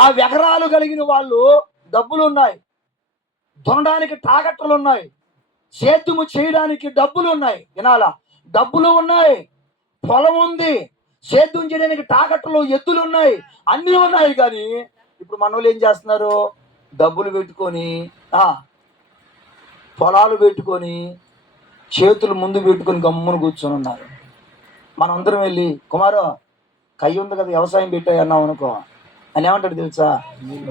ఆ ఎకరాలు కలిగిన వాళ్ళు డబ్బులు ఉన్నాయి, దున్నడానికి టాగట్టలు ఉన్నాయి, సేద్యము చేయడానికి డబ్బులు ఉన్నాయి. వినాలా? డబ్బులు ఉన్నాయి, పొలం ఉంది, సేద్యం చేయడానికి టాగట్టలు, ఎద్దులు ఉన్నాయి, అన్నీ ఉన్నాయి. కానీ ఇప్పుడు మన వాళ్ళు ఏం చేస్తున్నారు? డబ్బులు పెట్టుకొని, పొలాలు పెట్టుకొని, చేతులు ముందు పెట్టుకొని గమ్మును కూర్చొని ఉన్నారు. మనందరం వెళ్ళి, కుమారు కయ్యి ఉంది కదా వ్యవసాయం పెట్టాయి అన్నాం అనుకో, అని ఏమంటాడు తెలుసా?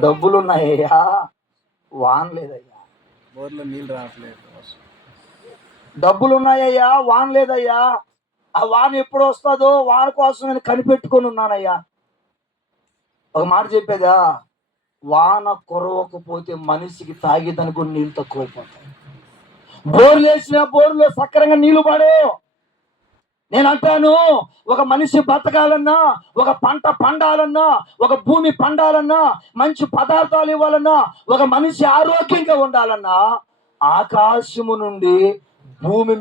డబ్బులు ఉన్నాయ్యా, వాన లేదయ్యా. నీళ్ళు రావట్లేదు. డబ్బులు ఉన్నాయ్యా, వాన లేదయ్యా. ఆ వాన ఎప్పుడు వస్తుందో వాన కోసం నేను కనిపెట్టుకొని ఉన్నానయ్యా. ఒక మాట చెప్పేదా, వాన కురవకపోతే మనిషికి తాగేదానికి కూడా నీళ్ళు తక్కువైపోతాయి. బోర్లు వేసినా బోర్లో సక్రంగా నీళ్లు పడు. నేను అంటాను, ఒక మనిషి బతకాలన్నా, ఒక పంట పండాలన్నా, ఒక భూమి పండాలన్నా, మంచి పదార్థాలు ఇవ్వాలన్నా, ఒక మనిషి ఆరోగ్యంగా ఉండాలన్నా, ఆకాశము నుండి భూమి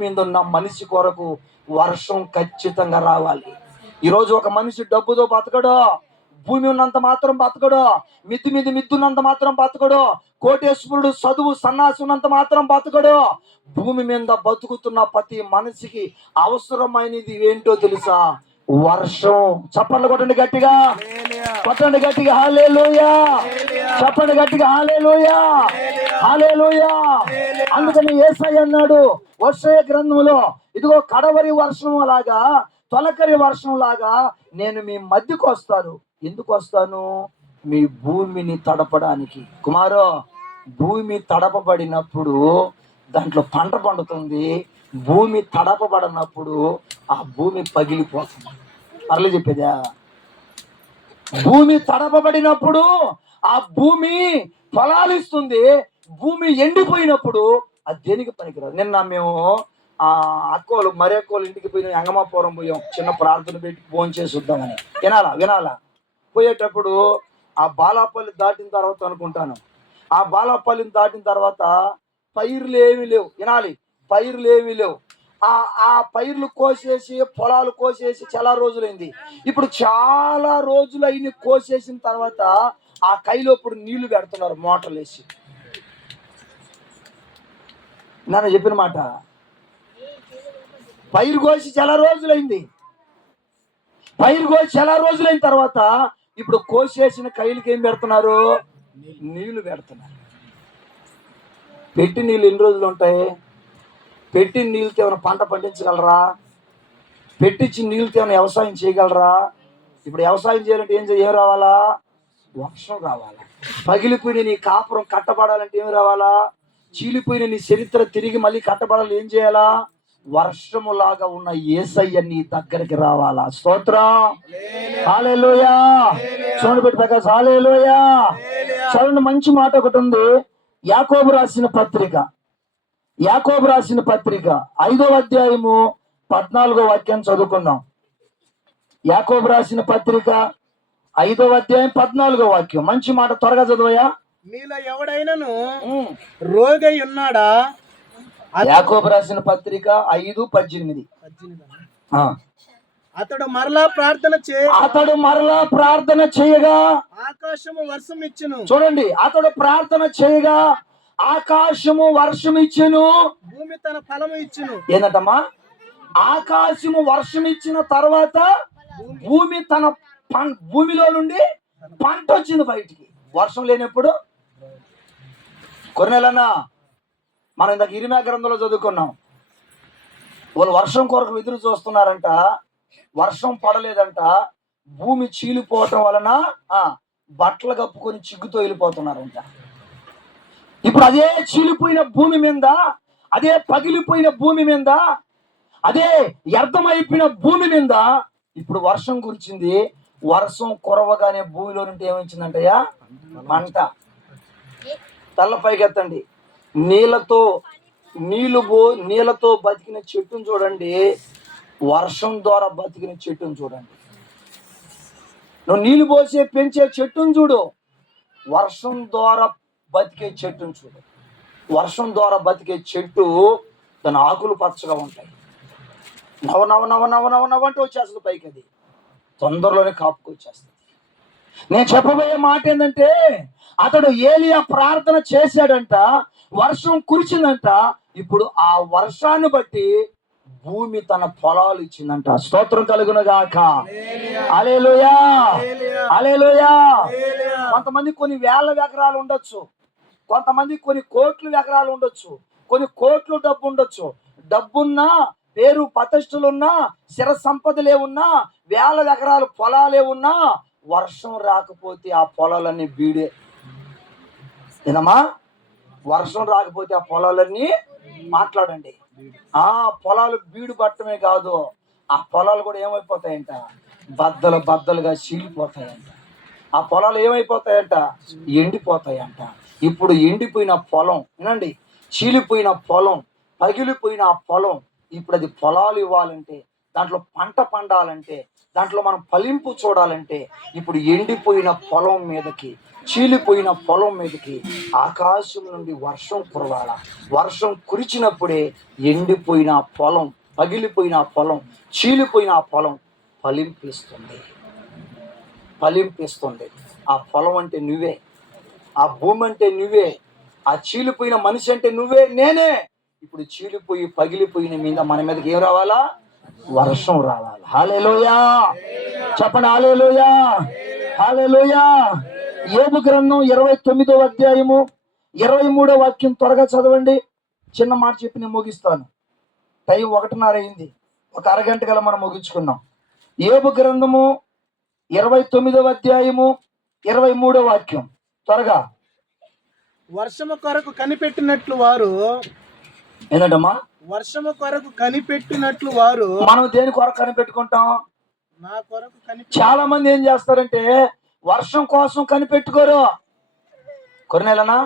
మీద ఉన్న మనిషి కొరకు వర్షం ఖచ్చితంగా రావాలి. ఈరోజు ఒక మనిషి డబ్బుతో బతకడు, భూమి ఉన్నంత మాత్రం బతకడు, మిద్దున్నంత మాత్రం బతకడు, కోటేశ్వరుడు చదువు సన్నాసి ఉన్నంత మాత్రం బతకడు. భూమి మీద బతుకుతున్న ప్రతి మనిషికి అవసరమైనది ఏంటో తెలుసా? వర్షం. చప్పట్లు కొట్టండి గట్టిగా, కొట్టండి గట్టిగా, హల్లెలూయా. చెప్పండి గట్టిగా, హల్లెలూయా, హల్లెలూయా. అందుకని యేసయ్య అన్నాడు యెషయా గ్రంథంలో, ఇదిగో కడవరి వర్షం లాగా, తొలకరి వర్షం లాగా నేను మీ మధ్యకు వస్తాను. ఎందుకు వస్తాను? మీ భూమిని తడపడానికి. కుమారో, భూమి తడపబడినప్పుడు దాంట్లో పంట పండుతుంది, భూమి తడపబడినప్పుడు ఆ భూమి పగిలిపోతుంది. అట్లా చెప్పేదా? భూమి తడపబడినప్పుడు ఆ భూమి ఫలాలు ఇస్తుంది, భూమి ఎండిపోయినప్పుడు అది దేనికి పనికిరాదు. నిన్న మేము అక్కోలు ఇంటికి పోయిన అంగమాపురం పోయాం, చిన్న ప్రార్థన పెట్టి ఫోన్ చేసి వద్దామని. వినాలా పోయేటప్పుడు ఆ బాలాపల్లి దాటిన తర్వాత అనుకుంటాను, ఆ బాలాపల్లిని దాటిన తర్వాత పైర్లు ఏమీ లేవు. పైర్లు ఏమీ లేవు. ఆ పైర్లు కోసేసి, పొలాలు కోసేసి చాలా రోజులైంది. ఇప్పుడు చాలా రోజులైన కోసేసిన తర్వాత ఆ కైలో ఇప్పుడు నీళ్లు పెడుతున్నారు మోటార్లు వేసి. నన్ను చెప్పిన మాట, పైరు కోసి చాలా రోజులైంది. పైరు కోసి చాలా రోజులైన తర్వాత ఇప్పుడు కోసేసిన కైలుకి ఏం పెడుతున్నారు? నీళ్లు పెడుతున్నారు. పెట్టి నీళ్ళు ఎన్ని రోజులు ఉంటాయి? పెట్టిన నీళ్ళతో ఏమైనా పంట పండించగలరా? పెట్టించిన నీళ్ళతో ఏమైనా వ్యవసాయం చేయగలరా? ఇప్పుడు వ్యవసాయం చేయాలంటే ఏం రావాలా? వర్షం రావాలా. పగిలిపోయిన నీ కాపురం కట్టబడాలంటే ఏమి రావాలా? చీలిపోయిన నీ చరిత్ర తిరిగి మళ్ళీ కట్టబడాలి, ఏం చేయాలా? వర్షములాగా ఉన్న యేసయ్య నీ దగ్గరికి రావాలా. స్తోత్రం, హల్లెలూయా. చూడండి పెట్టి ప్రకాశ్, హల్లెలూయా. చూడండి, మంచి మాట ఒకటి ఉంది. యాకోబు రాసిన పత్రిక 5వ అధ్యాయము 14వ వాక్యం చదువుకుందాం. యాకోబు రాసిన పత్రిక 5వ అధ్యాయం 14వ వాక్యం. మంచి మాట, త్వరగా చదువయ్యా. మీలో ఎవడైనను రోగి ఉన్నాడా? యాకోబు రాసిన పత్రిక 5:18. అతడు మరలా ప్రార్థన చేయగా ఆకాశము వర్షం ఇచ్చెను. చూడండి, అతడు ప్రార్థన చేయగా ఆకాశము వర్షం ఇచ్చెను, భూమి తన ఫలము ఇచ్చెను. ఏంటమ్మా? ఆకాశము వర్షం ఇచ్చిన తర్వాత భూమిలో నుండి పంట వచ్చింది బయటికి. వర్షం లేనప్పుడు కొన్నేళ్ళన్నా మనం ఇందాక ఇరిమియా గ్రంథంలో చదువుకున్నాం, వాళ్ళు వర్షం కొరకు ఎదురు చూస్తున్నారంట, వర్షం పడలేదంట, భూమి చీలిపోవటం వలన బట్టలు కప్పుకొని చిగ్గుతో వెళ్ళిపోతున్నారంట. ఇప్పుడు అదే చీలిపోయిన భూమి మీద, అదే పగిలిపోయిన భూమి మీద, అదే వ్యర్థమైపోయిన భూమి మీద ఇప్పుడు వర్షం కురిచింది. వర్షం కురవగానే భూమిలో నుండి ఏమొచ్చిందంటయ్యా? మంట. తల్లపైకి ఎత్తండి. నీళ్ళతో బతికిన చెట్టును చూడండి, వర్షం ద్వారా బతికిన చెట్టును చూడండి. నువ్వు నీళ్లు పోసే పెంచే చెట్టును చూడు, వర్షం ద్వారా బతికే చెట్టును చూడు. వర్షం ద్వారా బతికే చెట్టు, దాని ఆకులు పచ్చగా ఉంటాయి. నవ అంటే వచ్చేస్తుంది పైకి, అది తొందరలోనే కాపుకొచ్చేస్తుంది. నేను చెప్పబోయే మాట ఏంటంటే, అతడు ఏలియా ప్రార్థన చేశాడంట, వర్షం కురిచిందంట. ఇప్పుడు ఆ వర్షాన్ని బట్టి భూమి తన పొలాలు ఇచ్చిందంట. స్తోత్రం కలుగును గాక. హల్లెలూయా, హల్లెలూయా. కొంతమంది కొన్ని వేల ఎకరాలు ఉండొచ్చు, కొంతమంది కొన్ని కోట్ల ఎకరాలు ఉండొచ్చు, కొన్ని కోట్లు డబ్బు ఉండొచ్చు. డబ్బున్నా, పేరు ప్రతిష్టలున్నా, స్థిర సంపదలే ఉన్నా, వేల ఎకరాలు పొలాలే ఉన్నా, వర్షం రాకపోతే ఆ పొలాలన్నీ బీడే. ఏదమ్మా, వర్షం రాకపోతే ఆ పొలాలన్నీ మాట్లాడండి. ఆ పొలాలు బీడు పట్టమే కాదు, ఆ పొలాలు కూడా ఏమైపోతాయంట, బద్దలు బద్దలుగా చీలిపోతాయంట. ఆ పొలాలు ఏమైపోతాయంట, ఎండిపోతాయంట. ఇప్పుడు ఎండిపోయిన పొలం, వినండి, చీలిపోయిన పొలం, పగిలిపోయిన ఆ పొలం, ఇప్పుడు అది పొలాలు ఇవ్వాలంటే, దాంట్లో పంట పండాలంటే, దాంట్లో మనం ఫలింపు చూడాలంటే, ఇప్పుడు ఎండిపోయిన పొలం మీదకి, చీలిపోయిన పొలం మీదకి ఆకాశం నుండి వర్షం కురవాల. వర్షం కురిచినప్పుడే ఎండిపోయిన పొలం, పగిలిపోయిన పొలం, చీలిపోయిన పొలం ఫలింపిస్తుంది. ఫలింపిస్తుంది. ఆ పొలం అంటే నువ్వే, ఆ భూమి అంటే నువ్వే, ఆ చీలిపోయిన మనిషి అంటే నువ్వే, నేనే. ఇప్పుడు చీలిపోయి పగిలిపోయిన మీద మన మీదకి ఏం రావాలా, వర్షం రావాలి. హల్లెలూయా, చెప్పండి హల్లెలూయా, హల్లెలూయా. యోబు గ్రంథం 29వ అధ్యాయము 23వ వాక్యం త్వరగా చదవండి. చిన్న మాట చెప్పి నేను ముగిస్తాను. టైం 1:30 అయింది, ఒక అరగంట గల మనం ముగించుకుందాం. యోబు గ్రంథము 29వ అధ్యాయము 23వ వాక్యం త్వరగా. వర్షము కొరకు కనిపెట్టినట్లు వారు, ఏంటమ్మా, వర్షము కొరకు కనిపెట్టినట్లు వారు, మనం దేని కొరకు కనిపెట్టుకుంటాం? నా కొరకు చాలా మంది ఏం చేస్తారంటే వర్షం కోసం కనిపెట్టుకోరు. కొన్నేళ్ళనా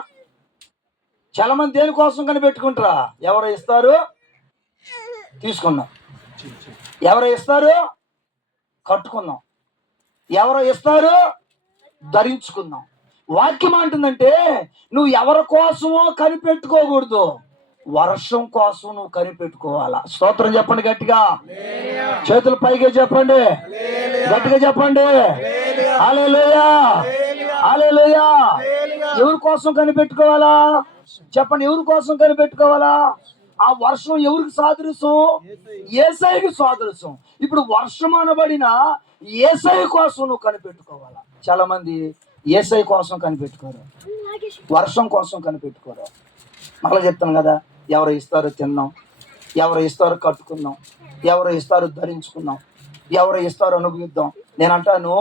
చాలా మంది దేని కోసం కనిపెట్టుకుంటారా? ఎవరు ఇస్తారు తీసుకుందాం, ఎవరు ఇస్తారు కట్టుకుందాం, ఎవరు ఇస్తారు ధరించుకుందాం. వాక్యం అంటుందంటే నువ్వు ఎవరి కోసమో కనిపెట్టుకోకూడదు, వర్షం కోసం నువ్వు కనిపెట్టుకోవాలా. స్తోత్రం చెప్పండి గట్టిగా, చేతులు పైగా చెప్పండి, గట్టిగా చెప్పండి హల్లెలూయా, హల్లెలూయా. ఎవరి కోసం కనిపెట్టుకోవాలా చెప్పండి, ఎవరి కోసం కనిపెట్టుకోవాలా? ఆ వర్షం ఎవరికి సాదృశ్యం? యేసయ్యకి సాదృశ్యం. ఇప్పుడు వర్షం అనబడిన యేసయ్య కోసం నువ్వు కనిపెట్టుకోవాలా. చాలా మంది యేసయ్య కోసం కనిపెట్టుకోరు, వర్షం కోసం కనిపెట్టుకోరు. మళ్ళీ చెప్తాను కదా, ఎవరు ఇస్తారో తిందాం, ఎవరు ఇస్తారో కట్టుకుందాం, ఎవరు ఇస్తారో ధరించుకుందాం, ఎవరు ఇస్తారో అనుభవిద్దాం. నేను అంటాను,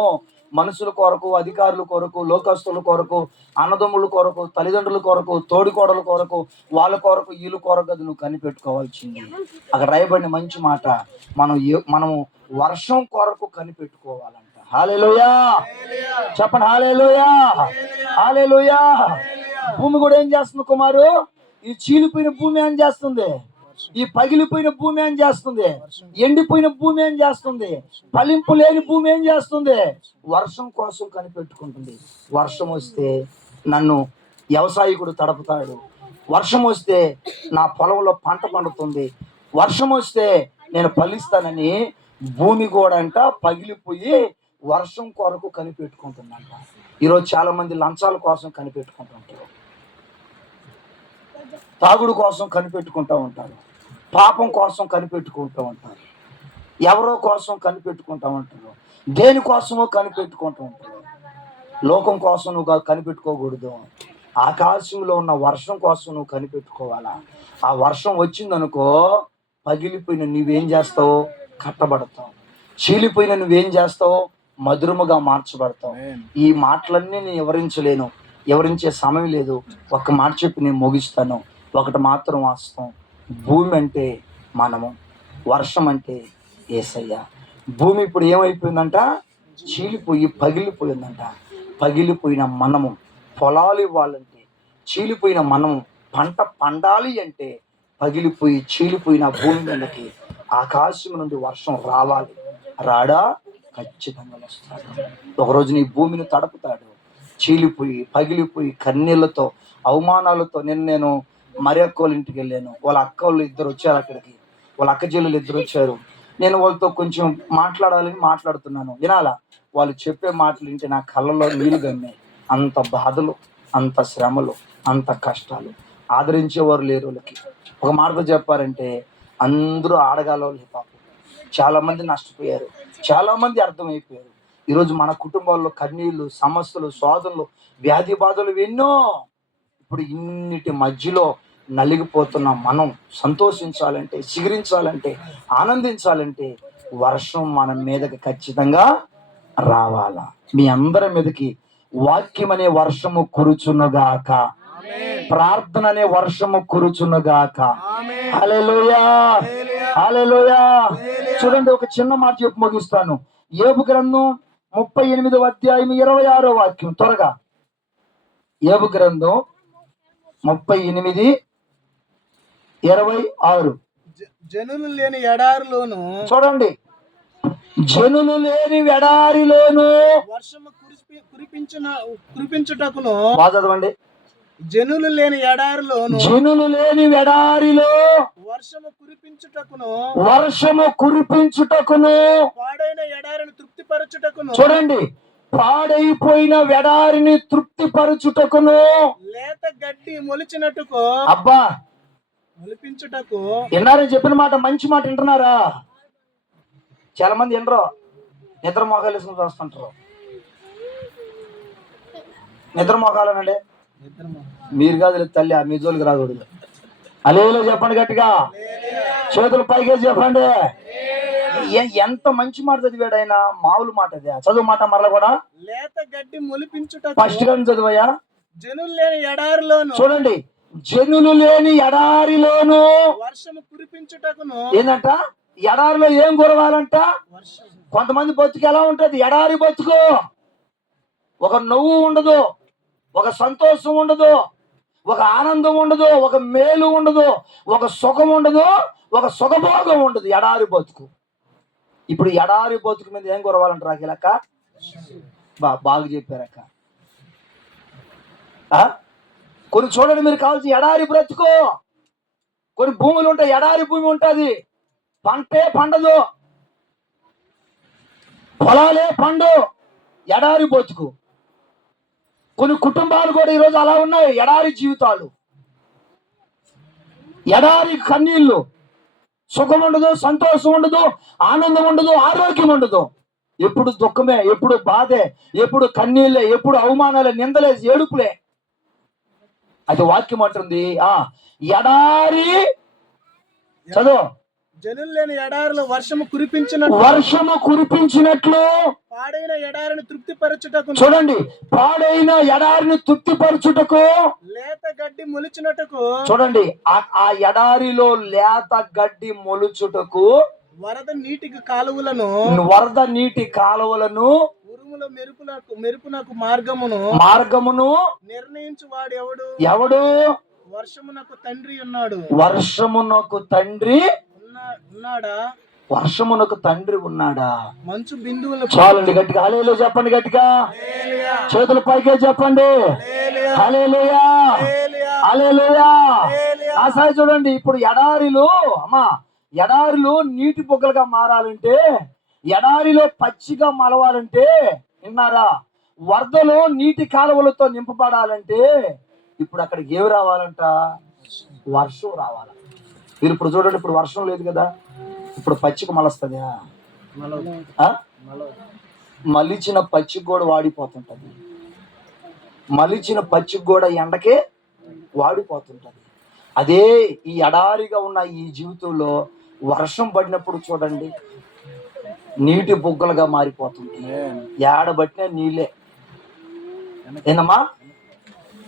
మనుషుల కొరకు, అధికారుల కొరకు, లోకస్తుల కొరకు, అన్నదమ్ముల కొరకు, తల్లిదండ్రుల కొరకు, తోడికోడల కొరకు, వాళ్ళ కొరకు, వీళ్ళ కొరకు అది నువ్వు కనిపెట్టుకోవాల్సింది. అక్కడ రాయబడిన మంచి మాట, మనము వర్షం కొరకు కనిపెట్టుకోవాలంట. హల్లెలూయా, చెప్పండి హల్లెలూయా, హల్లెలూయా. భూమి కూడా ఏం చేస్తుంది కుమారు? ఈ చీలిపోయిన భూమి ఏం చేస్తుంది? ఈ పగిలిపోయిన భూమి ఏం చేస్తుంది? ఎండిపోయిన భూమి ఏం చేస్తుంది? ఫలింపు లేని భూమి ఏం చేస్తుంది? వర్షం కోసం కనిపెట్టుకుంటుంది. వర్షం వస్తే నన్ను వ్యవసాయకుడు తడుపుతాడు, వర్షం వస్తే నా పొలంలో పంట పండుతుంది, వర్షం వస్తే నేను ఫలిస్తానని భూమి కూడా అంట పగిలిపోయి వర్షం కొరకు కనిపెట్టుకుంటుందంట. ఈరోజు చాలా మంది లంచాల కోసం కనిపెట్టుకుంటుంటారు, తాగుడు కోసం కనిపెట్టుకుంటూ ఉంటారు, పాపం కోసం కనిపెట్టుకుంటూ ఉంటారు, ఎవరో కోసం కనిపెట్టుకుంటూ ఉంటారు, దేనికోసమో కనిపెట్టుకుంటూ ఉంటారు. లోకం కోసం నువ్వు కనిపెట్టుకోకూడదు, ఆకాశంలో ఉన్న వర్షం కోసం నువ్వు కనిపెట్టుకోవాలా. ఆ వర్షం వచ్చిందనుకో, పగిలిపోయిన నువ్వేం చేస్తావు? కట్టబడతావు. చీలిపోయిన నువ్వేం చేస్తావు? మధురముగా మార్చబడతావు. ఈ మాటలన్నీ నేను వివరించలేను, వివరించే సమయం లేదు. ఒక్క మాట చెప్పి నేను ముగిస్తాను. ఒకటి మాత్రం వాస్తవం, భూమి అంటే మనము, వర్షం అంటే యేసయ్య. భూమి ఇప్పుడు ఏమైపోయిందంట? చీలిపోయి పగిలిపోయిందంట. పగిలిపోయిన మనము పొలాలు ఇవ్వాలంటే, చీలిపోయిన మనము పంట పండాలి అంటే, పగిలిపోయి చీలిపోయిన భూమి మీదకి ఆకాశం నుండి వర్షం రావాలి. రాడా? ఖచ్చితంగా వస్తాడు. ఒకరోజు నీ భూమిని తడుపుతాడు. చీలిపోయి పగిలిపోయి కన్నీళ్లతో, అవమానాలతో. నేను మరి అక్క వాళ్ళ ఇంటికి వెళ్ళాను. వాళ్ళ అక్క వాళ్ళు ఇద్దరు వచ్చారు అక్కడికి, వాళ్ళ అక్క చెల్లెలు ఇద్దరు వచ్చారు. నేను వాళ్ళతో కొంచెం మాట్లాడాలని మాట్లాడుతున్నాను, వినాలా? వాళ్ళు చెప్పే మాటలు వింటే నా కళ్ళలో నీళ్ళు గమ్మాయి. అంత బాధలు, అంత శ్రమలు, అంత కష్టాలు. ఆదరించేవారు లేరు వాళ్ళకి. ఒక మాటతో చెప్పారంటే అందరూ ఆడగాలి పాపం. చాలామంది నష్టపోయారు, చాలామంది అర్థమైపోయారు. ఈరోజు మన కుటుంబాల్లో కన్నీళ్ళు, సమస్యలు, శోధనలు, వ్యాధి బాధలు ఎన్నో. ఇప్పుడు ఇన్నిటి మధ్యలో నలిగిపోతున్న మనం సంతోషించాలంటే, చిగురించాలంటే, ఆనందించాలంటే వర్షం మన మీదకి ఖచ్చితంగా రావాలా. మీ అందరి మీదకి వాక్యం అనే వర్షము కురుచునుగాక, ప్రార్థన అనే వర్షము కురుచునుగాక. హల్లెలూయా, హల్లెలూయా. చూడండి, ఒక చిన్న మాట చెప్పి ముగిస్తాను. యోబు గ్రంథం 38వ అధ్యాయం 26వ వాక్యం. త్వరగా యోబు గ్రంథం 38:26. జనులు లేని ఎడారిలోను, చూడండి, జనులు లేని ఎడారిలోను వర్షము కురిపించుటకును. బాగా చదవండి. జనులు లేని ఎడారిలోను, జనులు లేని ఎడారిలో వర్షము కురిపించుటకును, వర్షము కురిపించుటకును. పాడైన ఎడారిని తృప్తిపరచుటకును. చూడండి, పాడైపోయిన ఎడారిని తృప్తిపరచుటకును. లేత గడ్డి మొలిచినట్టుకు, అబ్బా, మొలిపించుటకు. విన్నారని చెప్పిన మాట, మంచి మాట వింటున్నారా? చాలా మంది వినరు, నిద్ర మోకాలు వేసుకుని చూస్తుంటారు. నిద్ర మోకాలనండి మీరు కాదు, తల్లి మీ జోలికి రాకూడదు. హల్లెలూయా చెప్పండి గట్టిగా, చేతులు పైకే చెప్పండి. ఎంత మంచి మాట చదివాడు ఆయన, మామూలు మాట అది. చదువు మాట మరలా కూడా. లేత గడ్డి మొలిపించుటకు. ఫస్ట్ గా చదువయ్యా. జనులు లేని ఎడారిలోను. చూడండి, జనులు లేని ఎడారిలోను వర్షము కురిపించుటకును. ఏంటంట? ఎడారిలో ఏం కురవాలంట? కొంతమంది బతుకు ఎలా ఉంటది? ఎడారి బతుకు. ఒక నవ్వు ఉండదు, ఒక సంతోషం ఉండదు, ఒక ఆనందం ఉండదు, ఒక మేలు ఉండదు, ఒక సుఖం ఉండదు, ఒక సుఖభోగం ఉండదు. ఎడారి బతుకు. ఇప్పుడు ఎడారి బతుకు మీద ఏం కురవాలంటారు అఖిలక్క? బాగా చెప్పారక్క. కొన్ని చూడండి, మీరు కావాల్సి ఎడారి బ్రతుకు. కొన్ని భూములు ఉంటాయి, ఎడారి భూమి ఉంటుంది, పంటే పండదు, పొలాలే పండు, ఎడారి బతుకు. కొన్ని కుటుంబాలు కూడా ఈరోజు అలా ఉన్నాయి, ఎడారి జీవితాలు, ఎడారి కన్నీళ్ళు. సుఖం ఉండదు, సంతోషం ఉండదు, ఆనందం ఉండదు, ఆరోగ్యం ఉండదు. ఎప్పుడు దుఃఖమే, ఎప్పుడు బాధే, ఎప్పుడు కన్నీళ్ళే, ఎప్పుడు అవమానాలే, నిందలే, ఏడుపులే. అది వాక్యం అంటుంది. ఎడారి చదువు. జనులు లేని ఎడారిలో వర్షము కురిపించినట్లు పాడైన ఎడారిని తృప్తిపరచుటకు. చూడండి, పాడైన ఎడారిని తృప్తిపరచుటకు. లేత గడ్డి మొలిచినట్టుకు. చూడండి, ఆ ఎడారిలో లేత గడ్డి మొలుచుటకు. వరద నీటి కాలువలను ఉరుముల మెరుపునకు మార్గమును నిర్ణయించు వాడు ఎవడు? వర్షమునకు తండ్రి ఉన్నాడు. వర్షమునకు తండ్రి ఉన్నాడా? వర్షమునకు తండ్రి ఉన్నాడా? మంచు బిందువులు. చాలండి, గట్టిగా హల్లెలూయా చెప్పండి, గట్టిగా చేతులు పైకే చెప్పండి. హల్లెలూయా, హల్లెలూయా. ఆసాయి చూడండి, ఇప్పుడు ఎడారిలో నీటి బొగ్గలుగా మారాలంటే, ఎడారిలో పచ్చిగా మలవాలంటే, విన్నారా? వరదలో నీటి కాలువలతో నింపబడాలంటే ఇప్పుడు అక్కడికి ఏమి రావాలంట? వర్షం రావాలి. మీరు ఇప్పుడు చూడండి, ఇప్పుడు వర్షం లేదు కదా, ఇప్పుడు పచ్చిక మలస్తుందా? మలిచిన పచ్చిక కూడా వాడిపోతుంటది, మలిచిన పచ్చిక కూడా ఎండకే వాడిపోతుంటది. అదే ఈ ఎడారిగా ఉన్న ఈ జీవితంలో వర్షం పడినప్పుడు చూడండి, నీటి బుగ్గలుగా మారిపోతుంది. ఏడబట్టిన నీళ్ళే. ఏందమ్మా?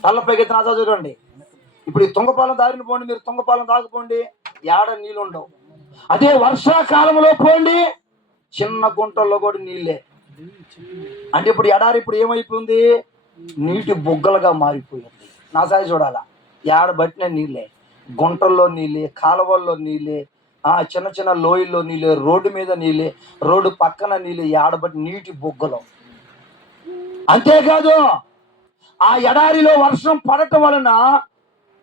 తల్లపైకి నాచా చూడండి. ఇప్పుడు ఈ తుంగపాలెం దారిని పోండి, మీరు తుంగపాలెం దాకపోండి, ఏడ నీళ్ళు ఉండవు. అదే వర్షాకాలంలో పోండి, చిన్న గుంటల్లో కూడా నీళ్ళే. అంటే ఇప్పుడు ఎడారి ఇప్పుడు ఏమైపోయింది? నీటి బుగ్గలుగా మారిపోయింది. నా సాయి చూడాలా, ఏడబట్టిన నీళ్ళే, గుంటల్లో నీళ్ళే, కాలువల్లో నీళ్ళే, చిన్న చిన్న లోయల్లో నీళ్ళే, రోడ్డు మీద నీళ్ళే, రోడ్డు పక్కన నీళ్ళే, ఏడబట్టి నీటి బుగ్గలు. అంతేకాదు, ఆ ఎడారిలో వర్షం పడటం వలన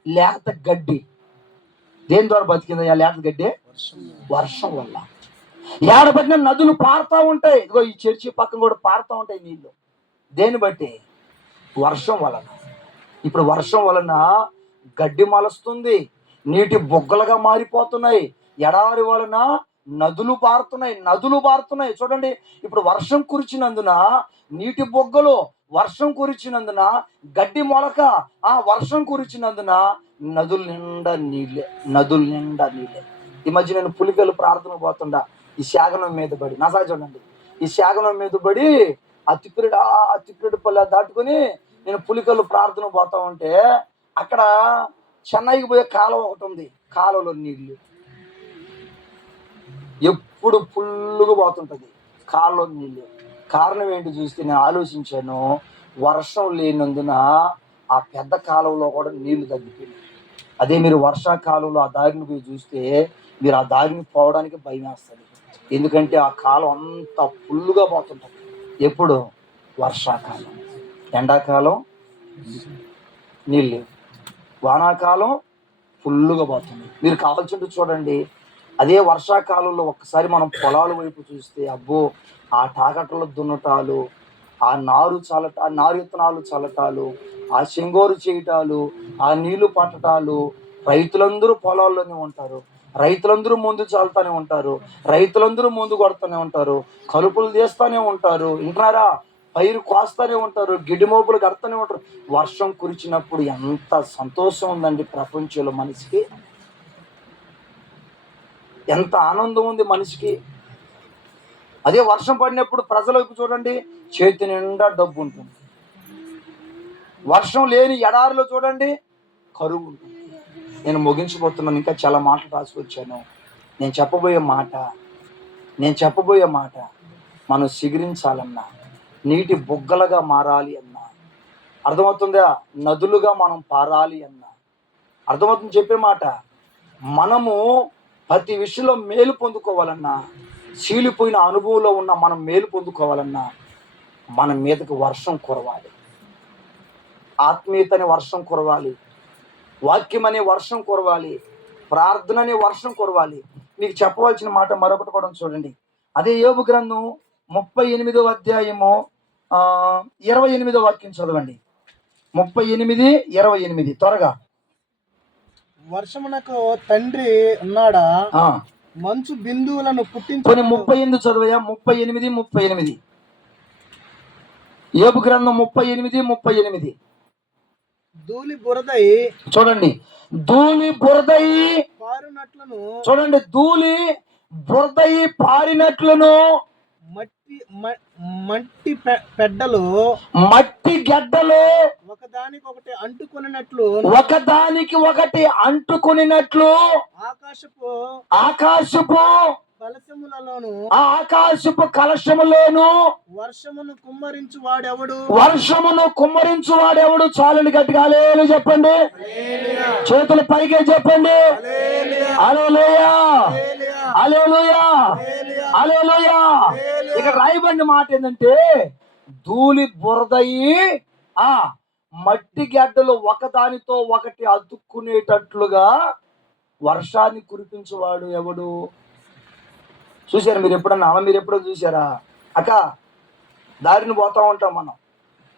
లేత గడ్డి. దేని ద్వారా బతికింది ఆ లేత గడ్డి? వర్షం వల్ల. ఏడబడిన నదులు పారుతూ ఉంటాయి. ఇదిగో ఈ చర్చి పక్కన కూడా పారుతూ ఉంటాయి నీళ్లు. దేన్ని బట్టి? వర్షం వలన. ఇప్పుడు వర్షం వలన గడ్డి మలుస్తుంది, నీటి బొగ్గలుగా మారిపోతున్నాయి. ఎడారి వలన నదులు పారుతున్నాయి. చూడండి, ఇప్పుడు వర్షం కురిచినందున నీటి బొగ్గలు, వర్షం కురిచినందున గడ్డి మొలక, వర్షం కురిచినందున నదుల నిండా నీళ్ళే. ఈ మధ్య నేను పులికలు ప్రార్థన పోతుండా ఈ శాగనం మీద పడి, చూడండి, ఈ శాగనం మీద పడి ఆ తిప్పిరెడ్డి పల్లె దాటుకొని నేను పులికలు ప్రార్థన పోతా ఉంటే అక్కడ చెన్నైకి పోయే కాలువ ఒకటి ఉంది. కాలువలో నీళ్లు ఎప్పుడు ఫుల్లుగా పోతుంటది, కాలువలో నీళ్ళు. కారణం ఏంటి చూస్తే నేను ఆలోచించాను, వర్షం లేనందున ఆ పెద్ద కాలువలో కూడా నీళ్లు తగ్గిపోయినాయి. అదే మీరు వర్షాకాలంలో ఆ దారిని పోయి చూస్తే మీరు ఆ దారిని పోవడానికి భయం వేస్తుంది. ఎందుకంటే ఆ కాలం అంతా ఫుల్లుగా పోతుంటుంది. ఎప్పుడు? వర్షాకాలం. ఎండాకాలం నీళ్ళు, వానాకాలం ఫుల్లుగా పోతుంది. మీరు కావాల్సింటే చూడండి, అదే వర్షాకాలంలో ఒక్కసారి మనం పొలాల వైపు చూస్తే అబ్బో, ఆ టాకట్ల దున్నటాలు, ఆ నారు విత్తనాలు చల్లటాలు, ఆ చెంగోరు చేయటాలు, ఆ నీళ్లు పట్టటాలు, రైతులందరూ పొలాల్లోనే ఉంటారు, రైతులందరూ ముందు చాలుతూనే ఉంటారు, రైతులందరూ ముందు కొడుతూనే ఉంటారు, కలుపులు తీస్తూనే ఉంటారు, వింటున్నారా, పైరు కోస్తూనే ఉంటారు, గిడ్డి మోపులు కడుతూనే ఉంటారు. వర్షం కురిచినప్పుడు ఎంత సంతోషం ఉందండి ప్రపంచంలో. మనిషికి ఎంత ఆనందం ఉంది మనిషికి. అదే వర్షం పడినప్పుడు ప్రజల వైపు చూడండి, చేతి నిండా డబ్బు ఉంటుంది. వర్షం లేని ఎడారిలో చూడండి, కరువు ఉంటుంది. నేను ముగించిపోతున్నాను, ఇంకా చాలా మాటలు రాసుకొచ్చాను. నేను చెప్పబోయే మాట మనం సిగురించాలన్నా, నీటి బుగ్గలుగా మారాలి అన్నా, అర్థమవుతుందా? నదులుగా మనం పారాలి అన్నా అర్థమవుతుంది చెప్పే మాట. మనము ప్రతి విషయంలో మేలు పొందుకోవాలన్నా, చీలిపోయిన అనుభవంలో ఉన్న మనం మేలు పొందుకోవాలన్నా మన మీదకి వర్షం కురవాలి. ఆత్మీయత అనే వర్షం కురవాలి, వాక్యం అనే వర్షం కురవాలి, ప్రార్థన అనే వర్షం కురవాలి. మీకు చెప్పవలసిన మాట మరొకటి కూడా చూడండి. అదే యోబు గ్రంథం 38వ అధ్యాయము 28వ వాక్యం చదవండి. 38:28 త్వరగా. వర్షమునకు తండ్రి ఉన్నాడా, మంచు బిందువులను పుట్టించు. 38 చదవయా. 38 యోబు గ్రంథం 38:38. ధూళి బురదై, చూడండి, ధూళి బురదై పారినట్లును, చూడండి, ధూళి బురదై పారినట్లును, మట్టి పెడ్డలు, మట్టి గెడ్డలు ఒకదానికి ఒకటి అంటుకునినట్లు ఆకాశపు కలశములోను వర్షమును కుమ్మరించు వాడెవడు? చాలని గట్టిగా హల్లెలూయా చెప్పండి, చేతులు పైకే చెప్పండి. హల్లెలూయా, హల్లెలూయా, హల్లెలూయా. ఇక రాయబడిన మాట ఏంటంటే, ధూళి బురదయి మట్టి గడ్డలు ఒకదానితో ఒకటి అతుక్కునేటట్లుగా వర్షాన్ని కురిపించేవాడు ఎవడు? చూశారు మీరు ఎప్పుడన్నా? మీరు ఎప్పుడో చూసారా? అక్క, దారిని పోతా ఉంటాం మనం,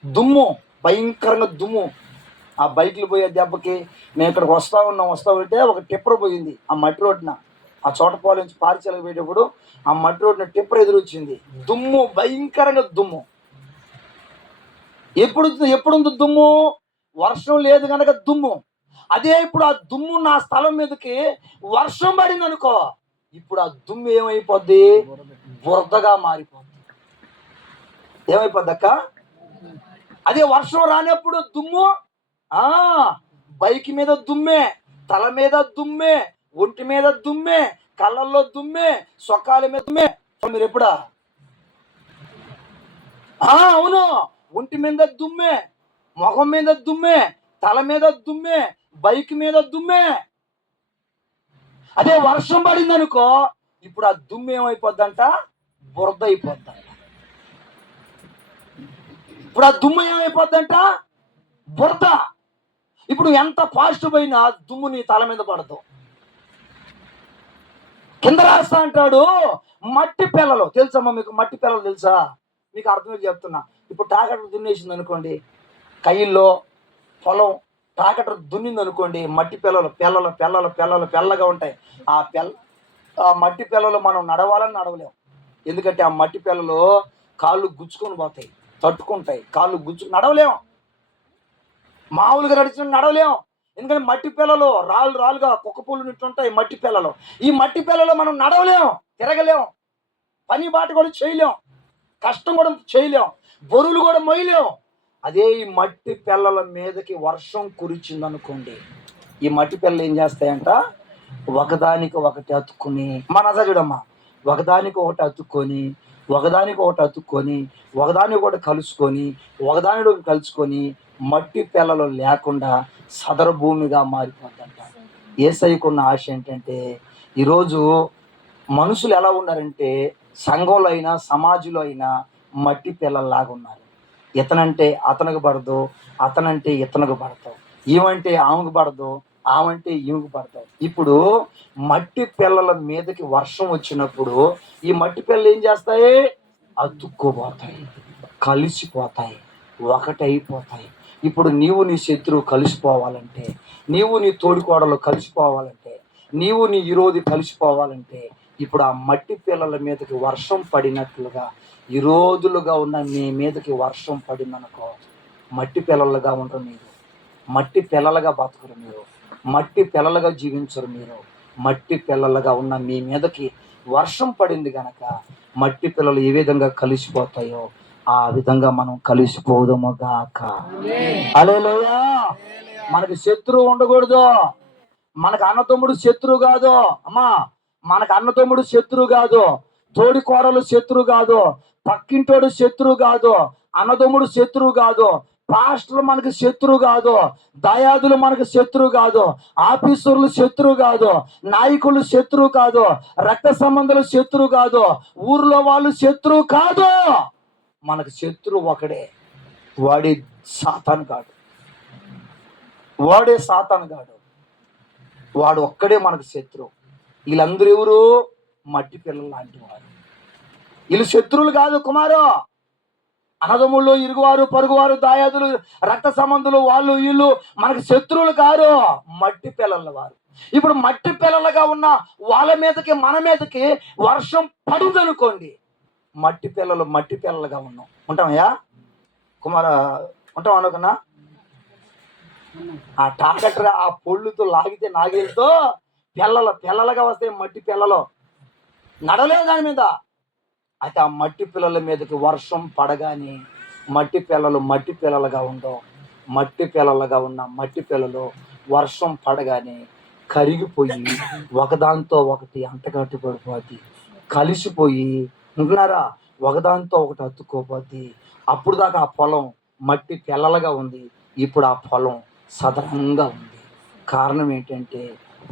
దుమ్ము, భయంకరంగా దుమ్ము. ఆ బైక్లు పోయే దెబ్బకి మేము ఇక్కడికి వస్తూ ఉంటే ఒక టిప్పర్ పోయింది ఆ మట్టి రోడ్డున. ఆ చోటపాల నుంచి పారిచలకు పోయేటప్పుడు ఆ మట్టి రోడ్డున టిప్పర్ ఎదురొచ్చింది. దుమ్ము, భయంకరంగా దుమ్ము. ఎప్పుడుంది దుమ్ము? వర్షం లేదు కనుక దుమ్ము. అదే ఇప్పుడు ఆ దుమ్ము నా స్థలం మీదకి వర్షం పడింది అనుకో, ఇప్పుడు ఆ దుమ్ము ఏమైపోద్ది? బురదగా మారిపోద్ది. ఏమైపోద్ది అక్క? అదే వర్షం రానప్పుడు దుమ్ము, బైక్ మీద దుమ్మే, తల మీద దుమ్మే, ఒంటి మీద దుమ్మే, కళ్ళల్లో దుమ్మే, సొక్కాల మీద దుమ్మే. మీరు ఎప్పుడా? అవును, ఒంటి మీద దుమ్మే, మొహం మీద దుమ్మే, తల మీద దుమ్మే, బైక్ మీద దుమ్మే. అదే వర్షం పడింది అనుకో, ఇప్పుడు ఆ దుమ్ము ఏమైపోద్దంట? బురద అయిపోద్దంట. ఇప్పుడు ఆ దుమ్ము ఏమైపోద్దంట? బురద. ఇప్పుడు ఎంత ఫాస్ట్ పోయినా దుమ్ము నీ తల మీద పడదు. కింద రాస్తా అంటాడు మట్టి పిల్లలు. తెలుసమ్మా మీకు మట్టి పిల్లలు తెలుసా? మీకు అర్థమైతే చెప్తున్నా. ఇప్పుడు ట్రాక్టర్ దున్నేసింది అనుకోండి, కయ్యిల్లో పొలం ట్రాక్టర్ దున్నింది అనుకోండి, మట్టి పిల్లలుగా ఉంటాయి. ఆ మట్టి పిల్లలు మనం నడవాలని నడవలేం. ఎందుకంటే ఆ మట్టి పిల్లలు కాళ్ళు గుచ్చుకొని పోతాయి, తట్టుకుంటాయి, కాళ్ళు నడవలేం. మామూలుగా నడవలేం. ఎందుకంటే మట్టి పిల్లలు రాళ్ళుగా కుక్క పూలు నిట్టుంటాయి మట్టి పిల్లలు. ఈ మట్టి పిల్లలు మనం నడవలేం, తిరగలేం, పని బాట కూడా చేయలేం, కష్టం కూడా చేయలేం, బరువులు కూడా మొయ్యలేం. అదే ఈ మట్టి పిల్లల మీదకి వర్షం కురిచిందనుకోండి, ఈ మట్టి పిల్లలు ఏం చేస్తాయంట, ఒకదానికి ఒకటి అతుక్కుని, మన చూడమ్మా, ఒకదానికి ఒకటి అతుక్కొని ఒకదానికి ఒకటి కలుసుకొని మట్టి పిల్లలు లేకుండా సదర భూమిగా మారిపోతుంట. యేసయ్యకున్న ఆశ ఏంటంటే, ఈరోజు మనుషులు ఎలా ఉన్నారంటే, సంఘంలో అయినా సమాజంలో అయినా మట్టి పిల్లల్లాగా ఉన్నారు. ఇతనంటే అతనికి పడదు, అతనంటే ఇతనికి పడతావు, ఈమంటే ఆమెకు పడదు, ఆమంటే ఈమెకు పడతావు. ఇప్పుడు మట్టి పిల్లల మీదకి వర్షం వచ్చినప్పుడు ఈ మట్టి పిల్లలు ఏం చేస్తాయి, అతుక్కుపోతాయి, కలిసిపోతాయి, ఒకటైపోతాయి. ఇప్పుడు నీవు నీ శత్రువు కలిసిపోవాలంటే, నీవు నీ తోడికోడలు కలిసిపోవాలంటే, నీవు నీ విరోధి కలిసిపోవాలంటే, ఇప్పుడు ఆ మట్టి పిల్లల మీదకి వర్షం పడినట్లుగా ఈ రోజులుగా ఉన్న మీ మీదకి వర్షం పడిందనుకో, మట్టి పిల్లలుగా ఉండరు మీరు, మట్టి పిల్లలుగా బతకరు మీరు, మట్టి పిల్లలుగా జీవించరు మీరు. మట్టి పిల్లలుగా ఉన్న మీ మీదకి వర్షం పడింది గనక మట్టి పిల్లలు ఏ విధంగా కలిసిపోతాయో ఆ విధంగా మనం కలిసిపోదాము గాక. హల్లెలూయా. మనకి శత్రువు ఉండకూడదు. మనకు అన్నతమ్ముడు శత్రువు కాదు అమ్మా, మనకు అన్నతమ్ముడు శత్రువు కాదు, తోడి కోడలు శత్రువు కాదు, పక్కింటోడు శత్రువు కాదు, అన్నదమ్ముడు శత్రువు కాదు, పాస్టర్లు మనకు శత్రువు కాదు, దయాదులు మనకు శత్రువు కాదు, ఆఫీసర్లు శత్రువు కాదు, నాయకులు శత్రువు కాదు, రక్త సంబంధాలు శత్రువు కాదు, ఊర్లో వాళ్ళు శత్రువు కాదు. మనకు శత్రువు ఒకడే, వాడే సాతాను గాడు. వాడు ఒక్కడే మనకు శత్రువు. వీళ్ళందరూ ఎవరు? మట్టి పిల్లలు లాంటి వారు. వీళ్ళు శత్రువులు కాదు కుమారు. అన్నదమ్ముళ్ళు, ఇరుగువారు, పొరుగువారు, దాయాదులు, రక్త సంబంధులు, వాళ్ళు వీళ్ళు మనకు శత్రువులు కాదు, మట్టి పిల్లల వారు. ఇప్పుడు మట్టి పిల్లలుగా ఉన్న వాళ్ళ మీదకి మన మీదకి వర్షం పడిందనుకోండి, మట్టి పిల్లలుగా ఉంటామయ్యా కుమార, ఉంటాం అనుకున్నా. ఆ ట్రాక్టర్ ఆ పొళ్ళుతో లాగితే నాగేలతో పిల్లలుగా వస్తాయి మట్టి పిల్లలు, నడలేదు దాని మీద. అయితే ఆ మట్టి పిల్లల మీదకి వర్షం పడగానే మట్టి పిల్లలుగా ఉండవు. మట్టి పిల్లలుగా ఉన్న మట్టి పిల్లలు వర్షం పడగానే కరిగిపోయి ఒకదాంతో ఒకటి అంటకట్టు పడిపోద్ది, కలిసిపోయి ఉంటున్నారా, ఒకదాంతో ఒకటి అతుక్కోపోద్ది. అప్పుడు దాకా ఆ పొలం మట్టి పిల్లలుగా ఉంది, ఇప్పుడు ఆ పొలం సదరంగా ఉంది. కారణం ఏంటంటే,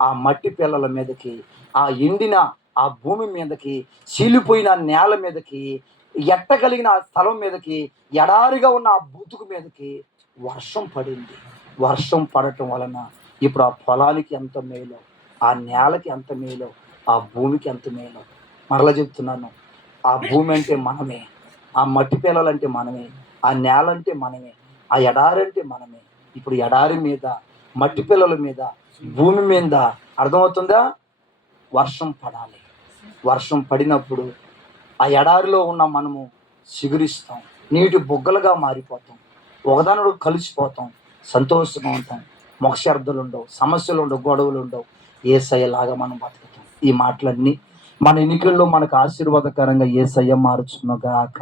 ఆ మట్టి పిల్లల మీదకి, ఆ ఎండిన ఆ భూమి మీదకి, చీలిపోయిన నేల మీదకి, ఎట్టగలిగిన స్థలం మీదకి, ఎడారిగా ఉన్న ఆ బూతుకు మీదకి వర్షం పడింది. వర్షం పడటం వలన ఇప్పుడు ఆ పొలానికి ఎంత మేలో, ఆ నేలకి ఎంత మేలో, ఆ భూమికి ఎంత మేలో. మరలా చెప్తున్నాను, ఆ భూమి అంటే మనమే, ఆ మట్టి పిల్లలు అంటే మనమే, ఆ నేల అంటే మనమే, ఆ ఎడారి అంటే మనమే. ఇప్పుడు ఎడారి మీద, మట్టి పిల్లల మీద, భూమి మీద, అర్థమవుతుందా, వర్షం పడాలి. వర్షం పడినప్పుడు ఆ ఎడారిలో ఉన్న మనము చిగురిస్తాం, నీటి బొగ్గలుగా మారిపోతాం, ఒకదానిలో కలిసిపోతాం, సంతోషంగా ఉంటాం, మోక్షార్థులు ఉండవు, సమస్యలు ఉండవు, గొడవలు ఉండవు. యేసయ్యలాగా మనం బతుకుతాం. ఈ మాటలన్నీ మన ఎన్నికల్లో మనకు ఆశీర్వాదకరంగా యేసయ్య మారుచునుగాక.